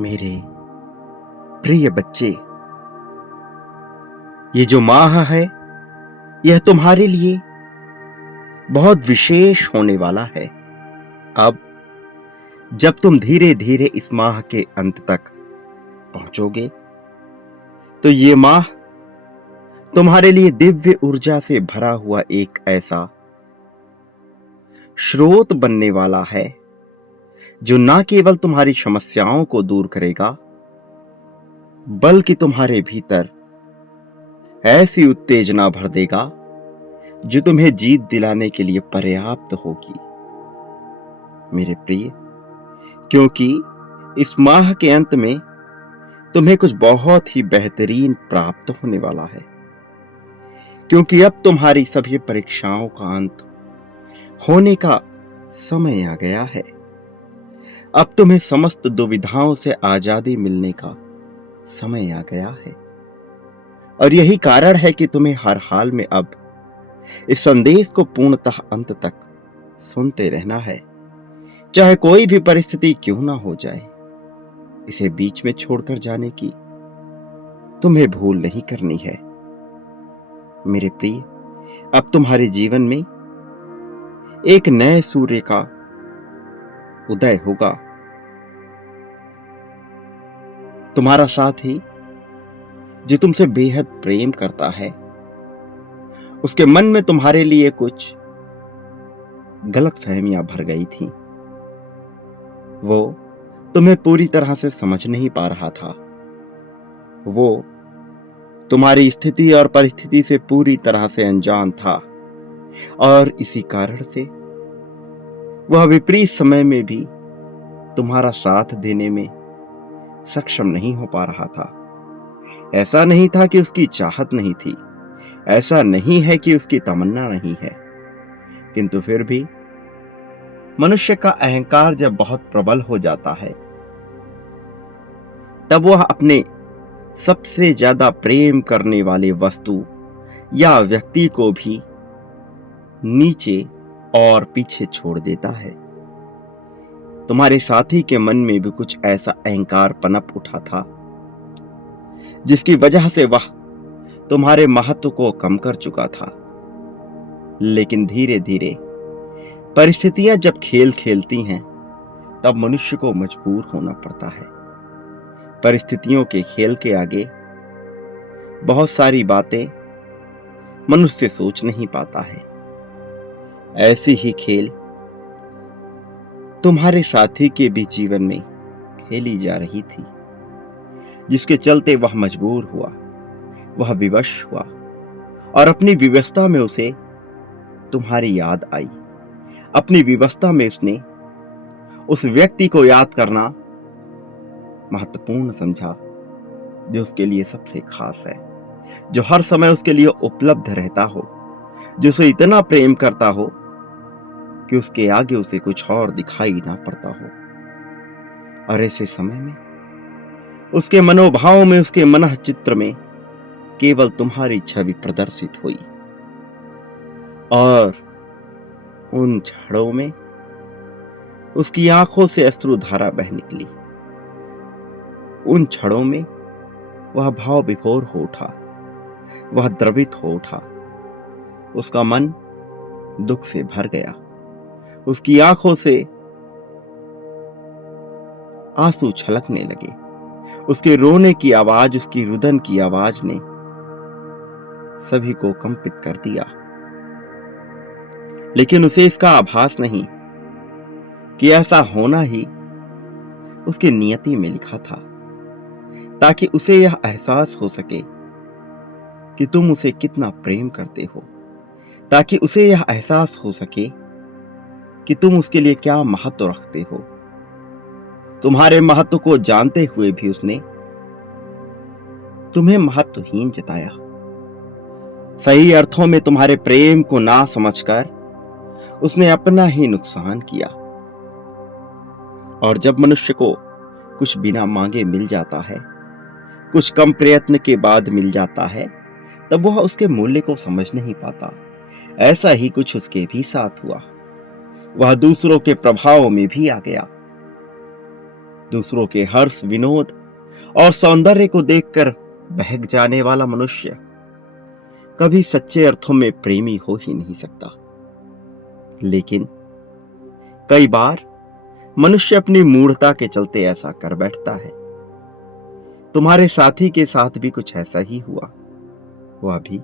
मेरे प्रिय बच्चे, ये जो माह है यह तुम्हारे लिए बहुत विशेष होने वाला है। अब जब तुम धीरे धीरे इस माह के अंत तक पहुंचोगे तो ये माह तुम्हारे लिए दिव्य ऊर्जा से भरा हुआ एक ऐसा स्रोत बनने वाला है जो ना केवल तुम्हारी समस्याओं को दूर करेगा बल्कि तुम्हारे भीतर ऐसी उत्तेजना भर देगा जो तुम्हें जीत दिलाने के लिए पर्याप्त होगी। मेरे प्रिय, क्योंकि इस माह के अंत में तुम्हें कुछ बहुत ही बेहतरीन प्राप्त होने वाला है, क्योंकि अब तुम्हारी सभी परीक्षाओं का अंत होने का समय आ गया है। अब तुम्हें समस्त दुविधाओं से आजादी मिलने का समय आ गया है और यही कारण है कि तुम्हें हर हाल में अब इस संदेश को पूर्णतः अंत तक सुनते रहना है, चाहे कोई भी परिस्थिति क्यों ना हो जाए। इसे बीच में छोड़कर जाने की तुम्हें भूल नहीं करनी है। मेरे प्रिय, अब तुम्हारे जीवन में एक नए सूर्य का उदय होगा। तुम्हारा साथी जो तुमसे बेहद प्रेम करता है, उसके मन में तुम्हारे लिए कुछ गलतफहमियां भर गई थी। वो तुम्हें पूरी तरह से समझ नहीं पा रहा था। वो तुम्हारी स्थिति और परिस्थिति से पूरी तरह से अनजान था और इसी कारण से वह विपरीत समय में भी तुम्हारा साथ देने में सक्षम नहीं हो पा रहा था। ऐसा नहीं था कि उसकी चाहत नहीं थी, ऐसा नहीं है कि उसकी तमन्ना नहीं है, किंतु फिर भी मनुष्य का अहंकार जब बहुत प्रबल हो जाता है तब वह अपने सबसे ज्यादा प्रेम करने वाले वस्तु या व्यक्ति को भी नीचे और पीछे छोड़ देता है। तुम्हारे साथी के मन में भी कुछ ऐसा अहंकार पनप उठा था जिसकी वजह से वह तुम्हारे महत्व को कम कर चुका था। लेकिन धीरे धीरे परिस्थितियां जब खेल खेलती हैं तब मनुष्य को मजबूर होना पड़ता है। परिस्थितियों के खेल के आगे बहुत सारी बातें मनुष्य सोच नहीं पाता है। ऐसी ही खेल तुम्हारे साथी के भी जीवन में खेली जा रही थी, जिसके चलते वह मजबूर हुआ, वह विवश हुआ और अपनी विवशता में उसे तुम्हारी याद आई। अपनी विवशता में उसने उस व्यक्ति को याद करना महत्वपूर्ण समझा जो उसके लिए सबसे खास है, जो हर समय उसके लिए उपलब्ध रहता हो, जो उसे इतना प्रेम करता हो कि उसके आगे उसे कुछ और दिखाई ना पड़ता हो। और ऐसे समय में उसके मनोभाव में, उसके मनः चित्र में केवल तुम्हारी छवि प्रदर्शित हुई और उन क्षणों में उसकी आंखों से अश्रुधारा बह निकली। उन क्षणों में वह भाव विभोर हो उठा, वह द्रवित हो उठा, उसका मन दुख से भर गया। उसकी आंखों से आंसू छलकने लगे। उसके रोने की आवाज, उसकी रुदन की आवाज ने सभी को कंपित कर दिया। लेकिन उसे इसका आभास नहीं कि ऐसा होना ही उसकी नियति में लिखा था, ताकि उसे यह एहसास हो सके कि तुम उसे कितना प्रेम करते हो, ताकि उसे यह एहसास हो सके कि तुम उसके लिए क्या महत्व रखते हो। तुम्हारे महत्व को जानते हुए भी उसने तुम्हें महत्वहीन जताया। सही अर्थों में तुम्हारे प्रेम को ना समझकर उसने अपना ही नुकसान किया। और जब मनुष्य को कुछ बिना मांगे मिल जाता है, कुछ कम प्रयत्न के बाद मिल जाता है, तब वह उसके मूल्य को समझ नहीं पाता। ऐसा ही कुछ उसके भी साथ हुआ। वह दूसरों के प्रभाव में भी आ गया। दूसरों के हर्ष, विनोद और सौंदर्य को देखकर बहक जाने वाला मनुष्य कभी सच्चे अर्थों में प्रेमी हो ही नहीं सकता। लेकिन कई बार मनुष्य अपनी मूढ़ता के चलते ऐसा कर बैठता है। तुम्हारे साथी के साथ भी कुछ ऐसा ही हुआ। वह भी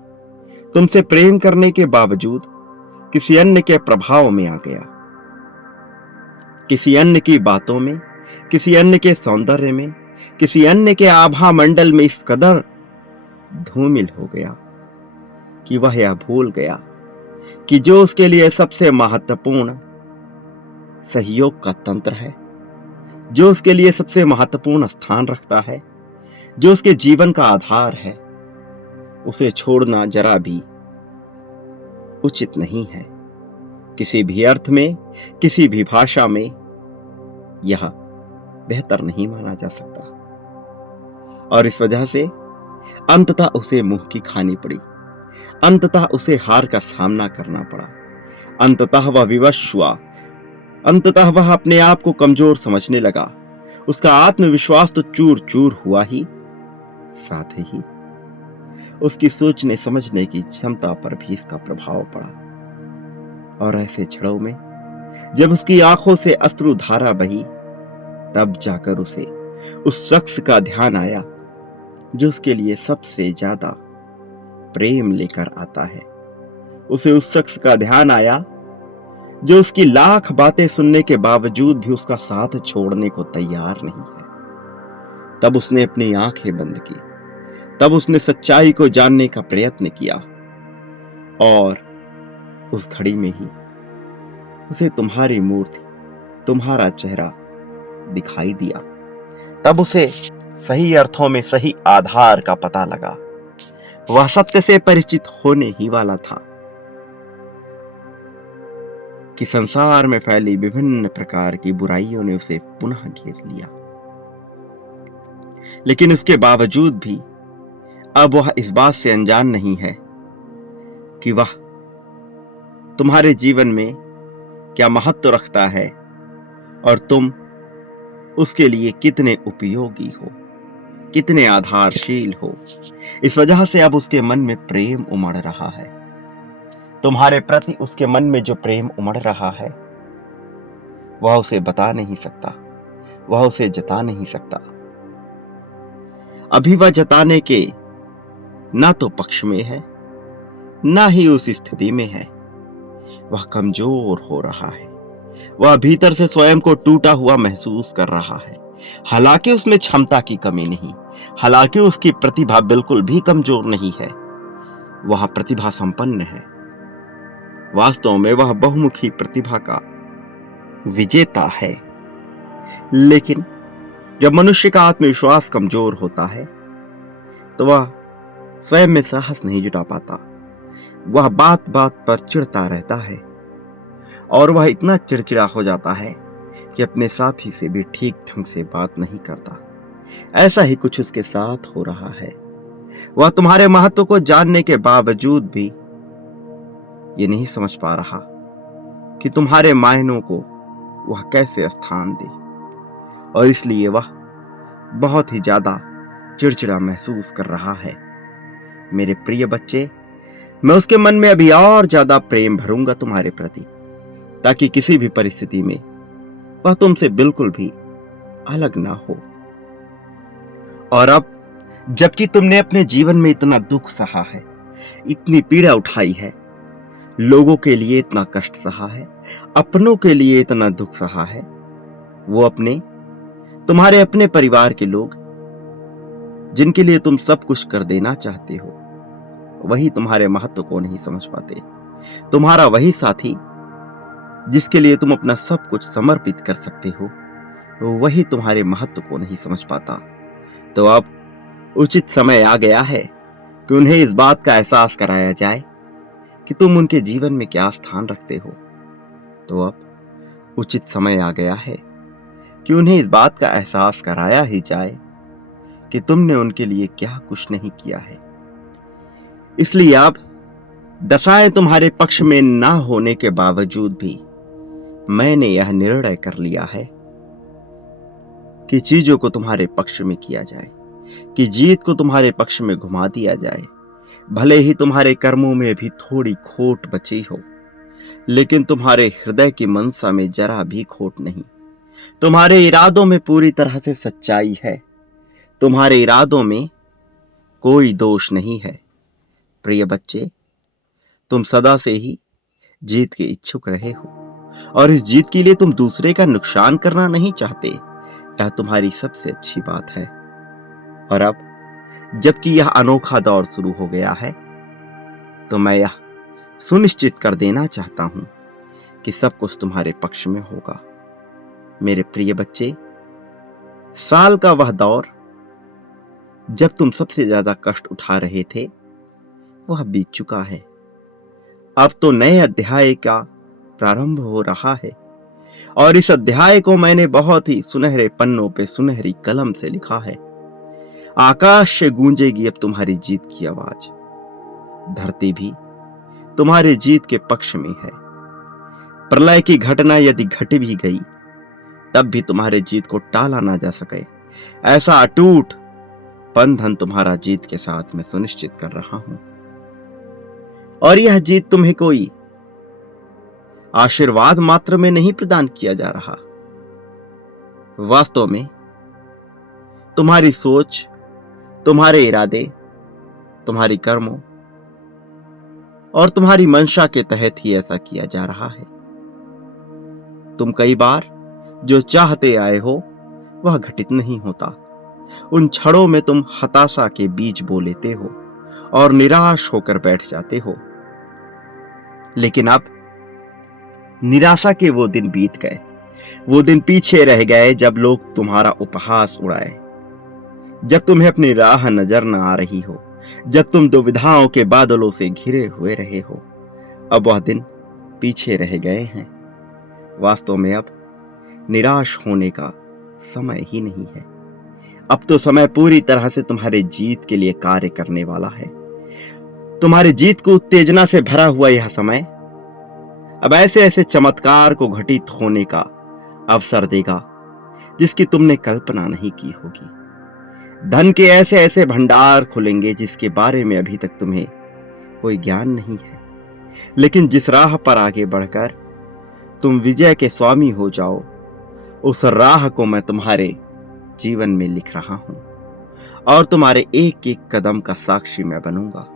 तुमसे प्रेम करने के बावजूद किसी अन्य के प्रभाव में आ गया, किसी अन्य की बातों में, किसी अन्य के सौंदर्य में, किसी अन्य के आभा मंडल में इस कदर धूमिल हो गया कि वह यह भूल गया कि जो उसके लिए सबसे महत्वपूर्ण सहयोग का तंत्र है, जो उसके लिए सबसे महत्वपूर्ण स्थान रखता है, जो उसके जीवन का आधार है, उसे छोड़ना जरा भी उचित नहीं है। किसी भी अर्थ में, किसी भी भाषा में यह बेहतर नहीं माना जा सकता। और इस वजह से अंततः उसे मुंह की खानी पड़ी, अंततः उसे हार का सामना करना पड़ा, अंततः वह विवश हुआ, अंततः वह अपने आप को कमजोर समझने लगा। उसका आत्मविश्वास तो चूर चूर हुआ ही, साथ ही उसकी सोचने समझने की क्षमता पर भी इसका प्रभाव पड़ा। और ऐसे क्षणों में जब उसकी आंखों से अश्रुधारा बही, तब जाकर उसे उस शख्स का ध्यान आया जो उसके लिए सबसे ज्यादा प्रेम लेकर आता है। उसे उस शख्स का ध्यान आया जो उसकी लाख बातें सुनने के बावजूद भी उसका साथ छोड़ने को तैयार नहीं है। तब उसने अपनी आंखें बंद की, तब उसने सच्चाई को जानने का प्रयत्न किया, और उस घड़ी में ही उसे तुम्हारी मूर्ति, तुम्हारा चेहरा दिखाई दिया। तब उसे सही अर्थों में सही आधार का पता लगा। वह सत्य से परिचित होने ही वाला था कि संसार में फैली विभिन्न प्रकार की बुराइयों ने उसे पुनः घेर लिया। लेकिन उसके बावजूद भी अब वह इस बात से अनजान नहीं है कि वह तुम्हारे जीवन में क्या महत्व रखता है और तुम उसके लिए कितने उपयोगी हो, कितने आधारशील हो। इस वजह से अब उसके मन में प्रेम उमड़ रहा है। तुम्हारे प्रति उसके मन में जो प्रेम उमड़ रहा है वह उसे बता नहीं सकता, वह उसे जता नहीं सकता। अभी वह जताने के ना तो पक्ष में है, ना ही उस स्थिति में है। वह कमजोर हो रहा है, वह भीतर से स्वयं को टूटा हुआ महसूस कर रहा है। हालांकि उसमें क्षमता की कमी नहीं, हालांकि उसकी प्रतिभा बिल्कुल भी कमजोर नहीं है, वह प्रतिभा संपन्न है। वास्तव में वह बहुमुखी प्रतिभा का विजेता है। लेकिन जब मनुष्य का आत्मविश्वास कमजोर होता है तो वह स्वयं में साहस नहीं जुटा पाता। वह बात बात पर चिढ़ता रहता है और वह इतना चिड़चिड़ा हो जाता है कि अपने साथी से भी ठीक ढंग से बात नहीं करता। ऐसा ही कुछ उसके साथ हो रहा है। वह तुम्हारे महत्व को जानने के बावजूद भी ये नहीं समझ पा रहा कि तुम्हारे मायनों को वह कैसे स्थान दे, और इसलिए वह बहुत ही ज्यादा चिड़चिड़ा महसूस कर रहा है। मेरे प्रिय बच्चे, मैं उसके मन में अभी और ज्यादा प्रेम भरूंगा तुम्हारे प्रति, ताकि किसी भी परिस्थिति में वह तुमसे बिल्कुल भी अलग ना हो। और अब जबकि तुमने अपने जीवन में इतना दुख सहा है, इतनी पीड़ा उठाई है, लोगों के लिए इतना कष्ट सहा है, अपनों के लिए इतना दुख सहा है, वो तुम्हारे अपने परिवार के लोग जिनके लिए तुम सब कुछ कर देना चाहते हो, वही तुम्हारे महत्व को नहीं समझ पाते। तुम्हारा वही साथी जिसके लिए तुम अपना सब कुछ समर्पित कर सकते हो, वही तुम्हारे महत्व को नहीं समझ पाता। तो अब उचित समय आ गया है कि उन्हें इस बात का एहसास कराया जाए कि तुम उनके जीवन में क्या स्थान रखते हो। तो अब उचित समय आ गया है कि उन्हें इस बात का एहसास कराया ही जाए कि तुमने उनके लिए क्या कुछ नहीं किया है। इसलिए अब दशाएं तुम्हारे पक्ष में ना होने के बावजूद भी मैंने यह निर्णय कर लिया है कि चीजों को तुम्हारे पक्ष में किया जाए, कि जीत को तुम्हारे पक्ष में घुमा दिया जाए। भले ही तुम्हारे कर्मों में भी थोड़ी खोट बची हो, लेकिन तुम्हारे हृदय की मनसा में जरा भी खोट नहीं। तुम्हारे इरादों में पूरी तरह से सच्चाई है। तुम्हारे इरादों में कोई दोष नहीं है। प्रिय बच्चे, तुम सदा से ही जीत के इच्छुक रहे हो, और इस जीत के लिए तुम दूसरे का नुकसान करना नहीं चाहते। यह तुम्हारी सबसे अच्छी बात है। और अब जबकि यह अनोखा दौर शुरू हो गया है, तो मैं यह सुनिश्चित कर देना चाहता हूं कि सब कुछ तुम्हारे पक्ष में होगा। मेरे प्रिय बच्चे, साल का वह दौर जब तुम सबसे ज्यादा कष्ट उठा रहे थे, वह बीत चुका है। अब तो नए अध्याय का प्रारंभ हो रहा है, और इस अध्याय को मैंने बहुत ही सुनहरे पन्नों पे सुनहरी कलम से लिखा है। आकाश से गूंजेगी अब तुम्हारी जीत की आवाज। धरती भी तुम्हारी जीत के पक्ष में है। प्रलय की घटना यदि घट भी गई, तब भी तुम्हारे जीत को टाला ना जा सके। ऐसा अटूट बंधन तुम्हारा जीत के साथ मैं सुनिश्चित कर रहा हूं। और यह जीत तुम्हें कोई आशीर्वाद मात्र में नहीं प्रदान किया जा रहा। वास्तव में तुम्हारी सोच, तुम्हारे इरादे, तुम्हारी कर्मों और तुम्हारी मंशा के तहत ही ऐसा किया जा रहा है। तुम कई बार जो चाहते आए हो वह घटित नहीं होता। उन क्षणों में तुम हताशा के बीज बो लेते हो और निराश होकर बैठ जाते हो। लेकिन अब निराशा के वो दिन बीत गए। वो दिन पीछे रह गए जब लोग तुम्हारा उपहास उड़ाए, जब तुम्हें अपनी राह नजर न आ रही हो, जब तुम दुविधाओं के बादलों से घिरे हुए रहे हो। अब वह दिन पीछे रह गए हैं। वास्तव में अब निराश होने का समय ही नहीं है। अब तो समय पूरी तरह से तुम्हारे जीत के लिए कार्य करने वाला है। तुम्हारी जीत को उत्तेजना से भरा हुआ यह समय अब ऐसे ऐसे चमत्कार को घटित होने का अवसर देगा जिसकी तुमने कल्पना नहीं की होगी। धन के ऐसे ऐसे भंडार खुलेंगे जिसके बारे में अभी तक तुम्हें कोई ज्ञान नहीं है। लेकिन जिस राह पर आगे बढ़कर तुम विजय के स्वामी हो जाओ, उस राह को मैं तुम्हारे जीवन में लिख रहा हूं, और तुम्हारे एक एक कदम का साक्षी मैं बनूंगा।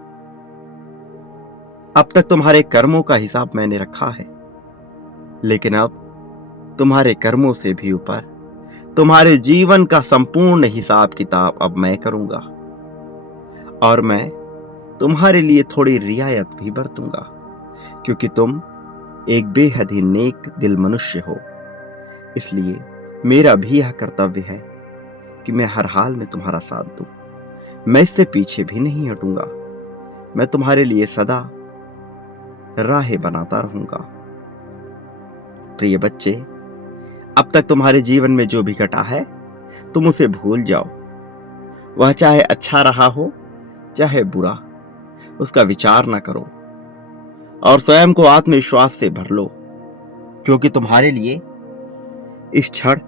अब तक तुम्हारे कर्मों का हिसाब मैंने रखा है, लेकिन अब तुम्हारे कर्मों से भी ऊपर तुम्हारे जीवन का संपूर्ण हिसाब किताब अब मैं करूंगा। और मैं तुम्हारे लिए थोड़ी रियायत भी बरतूंगा, क्योंकि तुम एक बेहद ही नेक दिल मनुष्य हो। इसलिए मेरा भी यह कर्तव्य है कि मैं हर हाल में तुम्हारा साथ दूं। मैं इससे पीछे भी नहीं हटूंगा। मैं तुम्हारे लिए सदा राहें बनाता रहूंगा। प्रिय बच्चे, अब तक तुम्हारे जीवन में जो भी घटा है, तुम उसे भूल जाओ। वह चाहे अच्छा रहा हो चाहे बुरा, उसका विचार ना करो, और स्वयं को आत्मविश्वास से भर लो, क्योंकि तुम्हारे लिए इस क्षण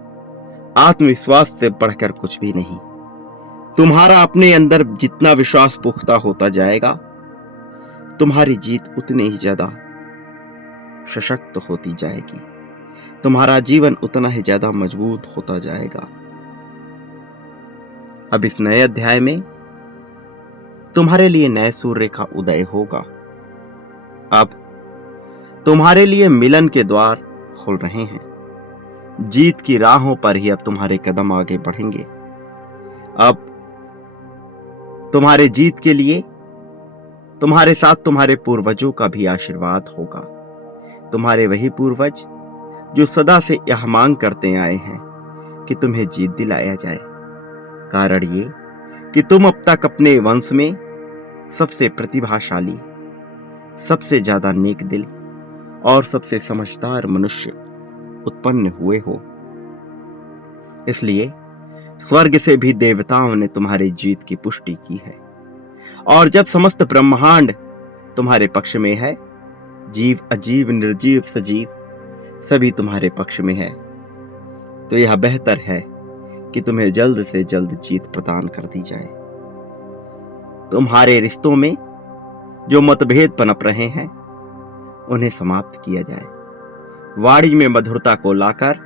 आत्मविश्वास से बढ़कर कुछ भी नहीं। तुम्हारा अपने अंदर जितना विश्वास पुख्ता होता जाएगा, तुम्हारी जीत उतनी ही ज्यादा सशक्त होती जाएगी। तुम्हारा जीवन उतना ही ज्यादा मजबूत होता जाएगा। अब इस नए अध्याय में तुम्हारे लिए नए सूर्य का उदय होगा। अब तुम्हारे लिए मिलन के द्वार खुल रहे हैं। जीत की राहों पर ही अब तुम्हारे कदम आगे बढ़ेंगे। अब तुम्हारे जीत के लिए तुम्हारे साथ तुम्हारे पूर्वजों का भी आशीर्वाद होगा। तुम्हारे वही पूर्वज जो सदा से यह मांग करते आए हैं कि तुम्हें जीत दिलाया जाए। कारण ये कि तुम अब तक अपने वंश में सबसे प्रतिभाशाली, सबसे ज्यादा नेक दिल और सबसे समझदार मनुष्य उत्पन्न हुए हो। इसलिए स्वर्ग से भी देवताओं ने तुम्हारी जीत की पुष्टि की है। और जब समस्त ब्रह्मांड तुम्हारे पक्ष में है, जीव अजीव निर्जीव सजीव सभी तुम्हारे पक्ष में है, तो यह बेहतर है कि तुम्हें जल्द से जल्द जीत प्रदान कर दी जाए। तुम्हारे रिश्तों में जो मतभेद पनप रहे हैं उन्हें समाप्त किया जाए। वाणी में मधुरता को लाकर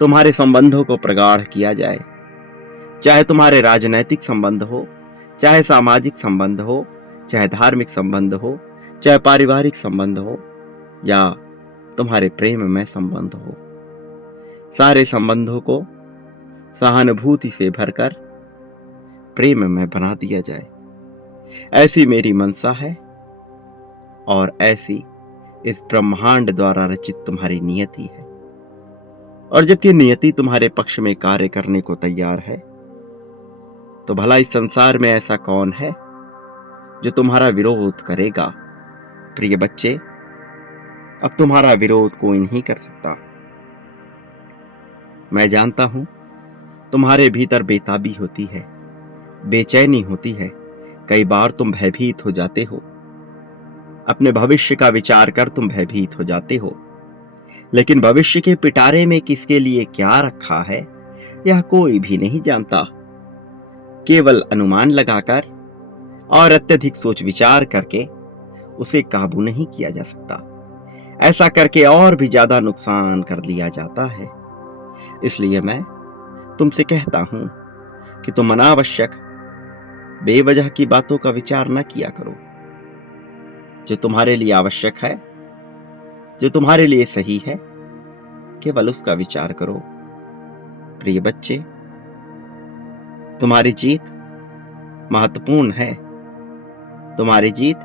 तुम्हारे संबंधों को प्रगाढ़ किया जाए। चाहे तुम्हारे राजनैतिक संबंध हो, चाहे सामाजिक संबंध हो, चाहे धार्मिक संबंध हो, चाहे पारिवारिक संबंध हो, या तुम्हारे प्रेम में संबंध हो, सारे संबंधों को सहानुभूति से भरकर प्रेम में बना दिया जाए। ऐसी मेरी मनसा है और ऐसी इस ब्रह्मांड द्वारा रचित तुम्हारी नियति है। और जबकि नियति तुम्हारे पक्ष में कार्य करने को तैयार है, तो भला इस संसार में ऐसा कौन है जो तुम्हारा विरोध करेगा? प्रिय बच्चे, अब तुम्हारा विरोध कोई नहीं कर सकता। मैं जानता हूं तुम्हारे भीतर बेताबी होती है, बेचैनी होती है, कई बार तुम भयभीत हो जाते हो। अपने भविष्य का विचार कर तुम भयभीत हो जाते हो, लेकिन भविष्य के पिटारे में किसके लिए क्या रखा है यह कोई भी नहीं जानता। केवल अनुमान लगाकर और अत्यधिक सोच विचार करके उसे काबू नहीं किया जा सकता। ऐसा करके और भी ज्यादा नुकसान कर लिया जाता है। इसलिए मैं तुमसे कहता हूं कि तुम अनावश्यक बेवजह की बातों का विचार न किया करो। जो तुम्हारे लिए आवश्यक है, जो तुम्हारे लिए सही है, केवल उसका विचार करो। प्रिय बच्चे, तुम्हारी जीत महत्वपूर्ण है। तुम्हारी जीत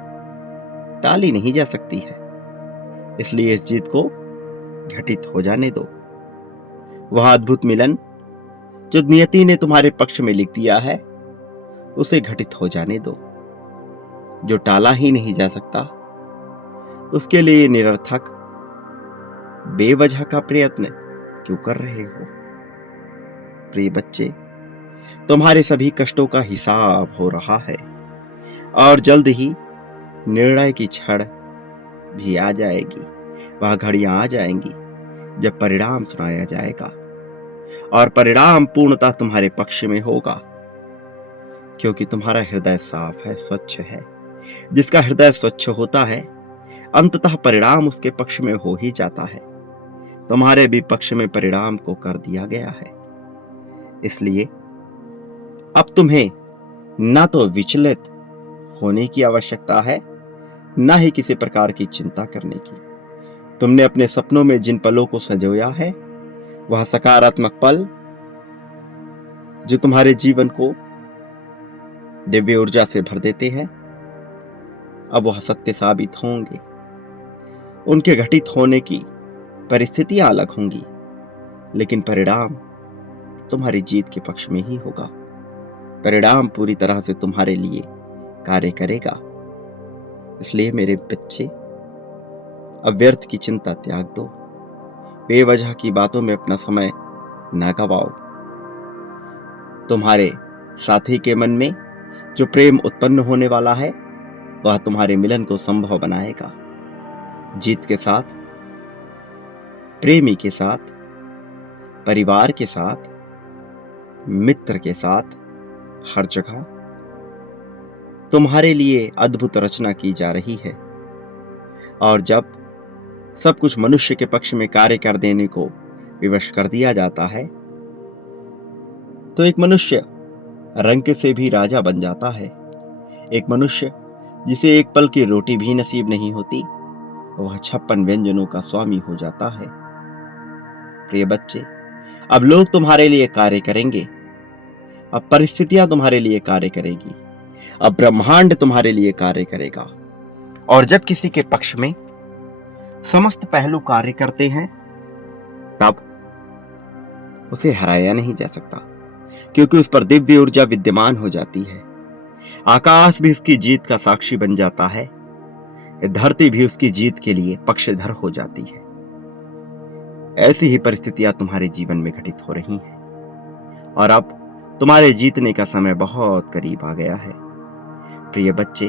टाली नहीं जा सकती है, इसलिए इस जीत को घटित हो जाने दो। वह अद्भुत मिलन जो नियति ने तुम्हारे पक्ष में लिख दिया है, उसे घटित हो जाने दो। जो टाला ही नहीं जा सकता, उसके लिए निरर्थक बेवजह का प्रयत्न क्यों कर रहे हो? प्रिय बच्चे, तुम्हारे सभी कष्टों का हिसाब हो रहा है और जल्द ही निर्णय की क्षण भी आ जाएगी। वह घड़ियां आ जाएंगी जब परिणाम सुनाया जाएगा और परिणाम पूर्णतः तुम्हारे पक्ष में होगा, क्योंकि तुम्हारा हृदय साफ है, स्वच्छ है। जिसका हृदय स्वच्छ होता है, अंततः परिणाम उसके पक्ष में हो ही जाता है। तुम्हारे भी पक्ष में परिणाम को कर दिया गया है। इसलिए अब तुम्हें न तो विचलित होने की आवश्यकता है, न ही किसी प्रकार की चिंता करने की। तुमने अपने सपनों में जिन पलों को संजोया है, वह सकारात्मक पल जो तुम्हारे जीवन को दिव्य ऊर्जा से भर देते हैं, अब वह सत्य साबित होंगे। उनके घटित होने की परिस्थितियां अलग होंगी, लेकिन परिणाम तुम्हारी जीत के पक्ष में ही होगा। परिणाम पूरी तरह से तुम्हारे लिए कार्य करेगा। इसलिए मेरे बच्चे, अब व्यर्थ की चिंता त्याग दो। बेवजह की बातों में अपना समय न गवाओ। तुम्हारे साथी के मन में जो प्रेम उत्पन्न होने वाला है, वह तुम्हारे मिलन को संभव बनाएगा। जीत के साथ, प्रेमी के साथ, परिवार के साथ, मित्र के साथ, हर जगह तुम्हारे लिए अद्भुत रचना की जा रही है। और जब सब कुछ मनुष्य के पक्ष में कार्य कर देने को विवश कर दिया जाता है, तो एक मनुष्य रंक से भी राजा बन जाता है। एक मनुष्य जिसे एक पल की रोटी भी नसीब नहीं होती, वह 56 व्यंजनों का स्वामी हो जाता है। प्रिय बच्चे, अब लोग तुम्हारे लिए कार्य करेंगे, अब परिस्थितियां तुम्हारे लिए कार्य करेगी, अब ब्रह्मांड तुम्हारे लिए कार्य करेगा। और जब किसी के पक्ष में समस्त पहलू कार्य करते हैं, तब उसे हराया नहीं जा सकता, क्योंकि उस पर दिव्य ऊर्जा विद्यमान हो जाती है। आकाश भी उसकी जीत का साक्षी बन जाता है, धरती भी उसकी जीत के लिए पक्षधर हो जाती है। ऐसी ही परिस्थितियां तुम्हारे जीवन में घटित हो रही हैं और अब तुम्हारे जीतने का समय बहुत करीब आ गया है। प्रिय बच्चे,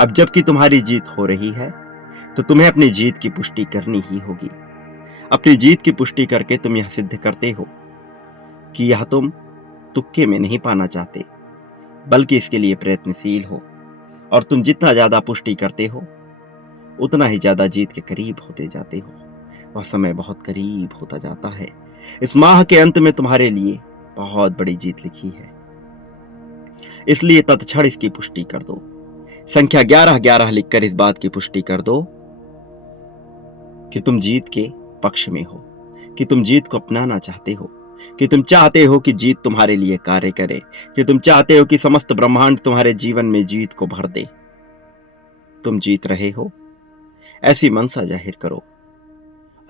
अब जबकि तुम्हारी जीत हो रही है, तो तुम्हें अपनी जीत की पुष्टि करनी ही होगी। अपनी जीत की पुष्टि करके तुम यह सिद्ध करते हो कि यह तुम तुक्के में नहीं पाना चाहते, बल्कि इसके लिए प्रयत्नशील हो। और तुम जितना ज्यादा पुष्टि करते हो, उतना ही ज्यादा जीत के करीब होते जाते हो। वह समय बहुत करीब होता जाता है। इस माह के अंत में तुम्हारे लिए बहुत बड़ी जीत लिखी है, इसलिए तत्क्षण इसकी पुष्टि कर दो। संख्या 11-11 लिखकर इस बात की पुष्टि कर दो कि तुम जीत के पक्ष में हो, कि तुम जीत को अपनाना चाहते हो, कि तुम चाहते हो कि जीत तुम्हारे लिए कार्य करे, कि तुम चाहते हो कि समस्त ब्रह्मांड तुम्हारे जीवन में जीत को भर दे। तुम जीत रहे हो, ऐसी मनसा जाहिर करो।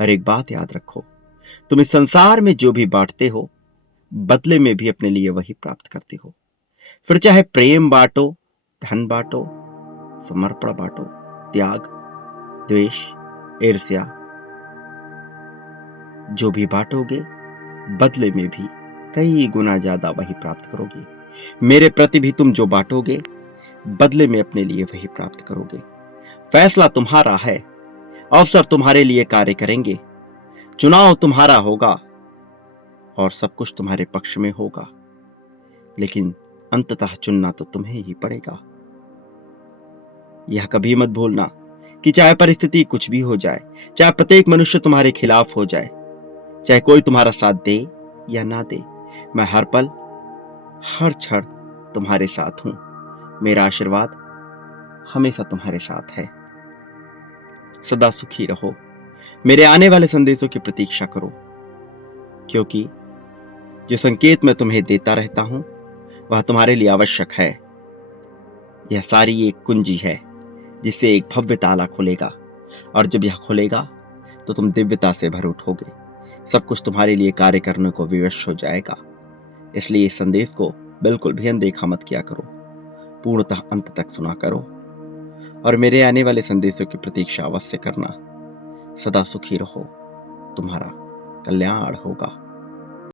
और एक बात याद रखो, तुम इस संसार में जो भी बांटते हो, बदले में भी अपने लिए वही प्राप्त करते हो। फिर चाहे प्रेम बांटो, धन बांटो, समर्पण बांटो, त्याग, द्वेष, ईर्ष्या, जो भी बांटोगे, बदले में भी कई गुना ज्यादा वही प्राप्त करोगे। मेरे प्रति भी तुम जो बांटोगे, बदले में अपने लिए वही प्राप्त करोगे। फैसला तुम्हारा है, अवसर तुम्हारे लिए कार्य करेंगे, चुनाव तुम्हारा होगा और सब कुछ तुम्हारे पक्ष में होगा, लेकिन अंततः चुनना तो तुम्हें ही पड़ेगा। यह कभी मत भूलना कि चाहे परिस्थिति कुछ भी हो जाए, चाहे प्रत्येक मनुष्य तुम्हारे खिलाफ हो जाए, चाहे कोई तुम्हारा साथ दे या ना दे, मैं हर पल हर क्षण तुम्हारे साथ हूं। मेरा आशीर्वाद हमेशा तुम्हारे साथ है। सदा सुखी रहो। मेरे आने वाले संदेशों की प्रतीक्षा करो, क्योंकि जो संकेत मैं तुम्हें देता रहता हूं, वह तुम्हारे लिए आवश्यक है। यह सारी एक कुंजी है, जिससे एक भव्य ताला खुलेगा, और जब यह खुलेगा तो तुम दिव्यता से भर उठोगे। सब कुछ तुम्हारे लिए कार्य करने को विवश हो जाएगा। इसलिए इस संदेश को बिल्कुल भी अनदेखा मत किया करो, पूर्णतः अंत तक सुना करो, और मेरे आने वाले संदेशों की प्रतीक्षा अवश्य करना। सदा सुखी रहो, तुम्हारा कल्याण होगा।